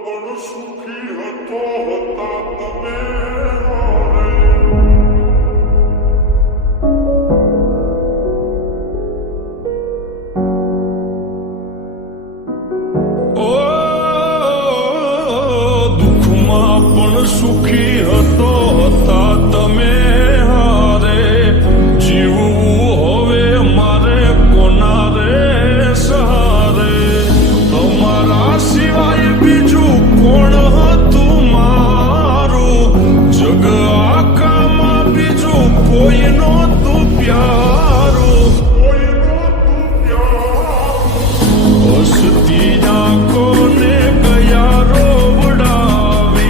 પણ સુખી હતો હતા તમે દુઃખમાં પણ સુખી હતો હતા તમે હારે જીવવું હવે મારે કોના રે સહારે તમારા સિવાય બીજું કોણ હતું મારું જગ આખામાં બીજું કોઈ નહોતું પ્યારું હસતી આંખોને ગયા રોવડાવી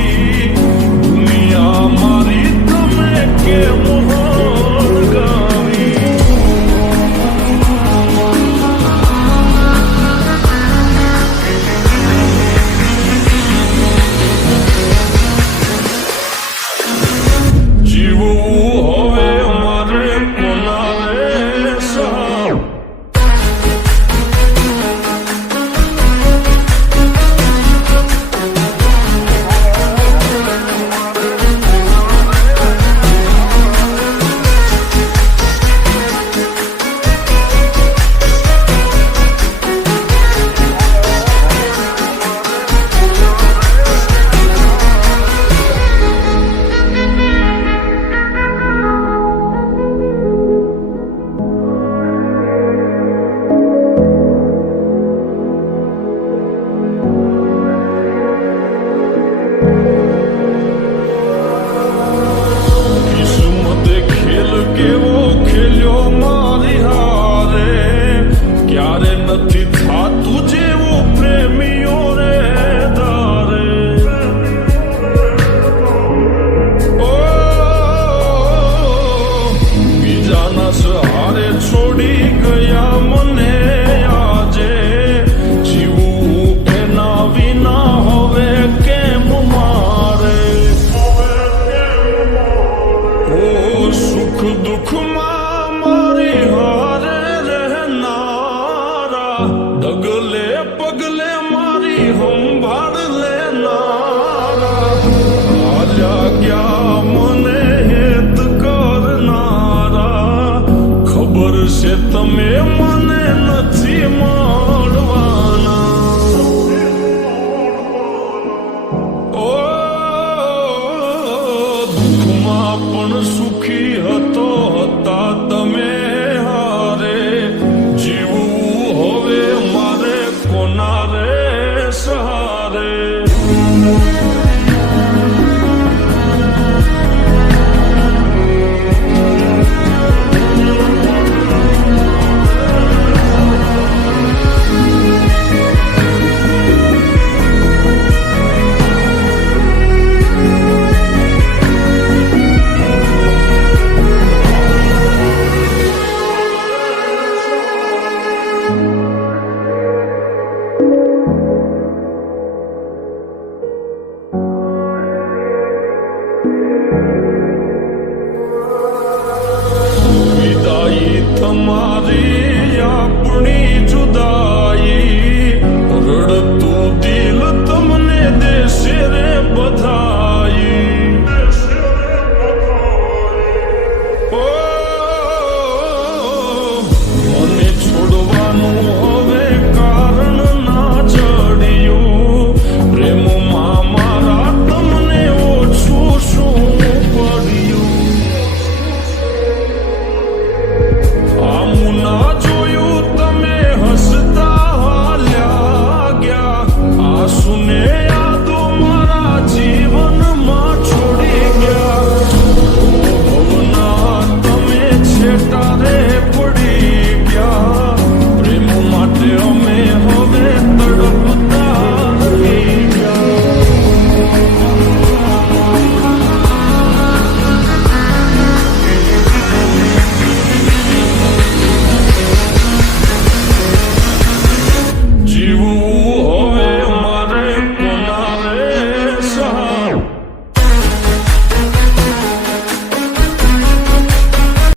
દુનિયા મારી તમે કેમ હળગાવી જીવવું હવે મારે કોના રે સહારે નથી થાતું જેવું પ્રેમીઓ રે તારે ઓ બીજાના સહારે છોડી ગયા મને આજે જીવું એના વિના હવે કેમ મારે ઓ સુખ દુઃખમાં મારી હારે ડગલે પગલે મારી સંભાળ લેનારા આલ્યા ગયા મને હેત કરનારા ખબર છે તમે મને નથી